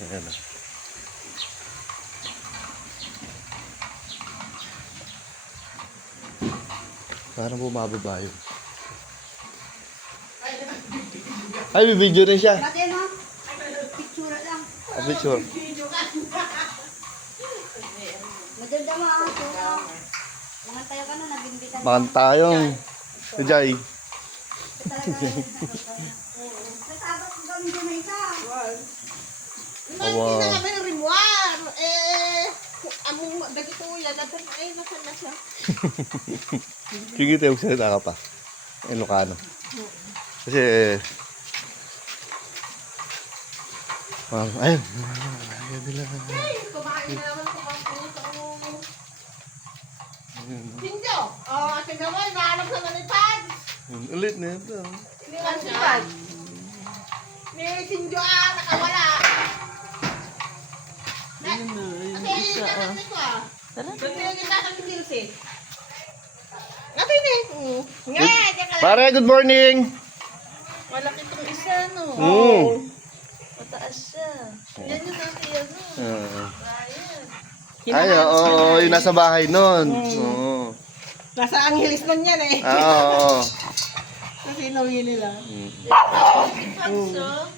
Ayan na. Parang bumababa yun. Ay, may video rin siya. Pati ano? Picture lang. A picture. Maganda mo ah. Mga tayo ka na, nabimbitan mo. Makan tayong. Si Jai. Talaga yun. Natabas ko kami dyan na isa. Oh, wow. Hindi na kami ng rimuan. Among dagito yan. Ay, nasan na siya? Sige tayo, salita ka pa. Ilocano. Kasi, ayun. Kumain na naman ako ang puso. Sinjo! Tingnan mo, nahanap sa manipad. Ulit na ito. Iniwan siya. Ni Sinjo nakawala. Ayun na, ayun Kasi isa ah. natin ko ah. Tara. Kasi yung kita ng Pilsi. Atin eh. Nga, teka lang. Pare, good morning! Malaki tong isa, no? Mataas siya. Yan yung dati, ano? Ryan. Ay, oo, yung nasa bahay nun. Oo. Nasa Angeles nun yan eh. Oo. Kasi inuwi nila. Panso.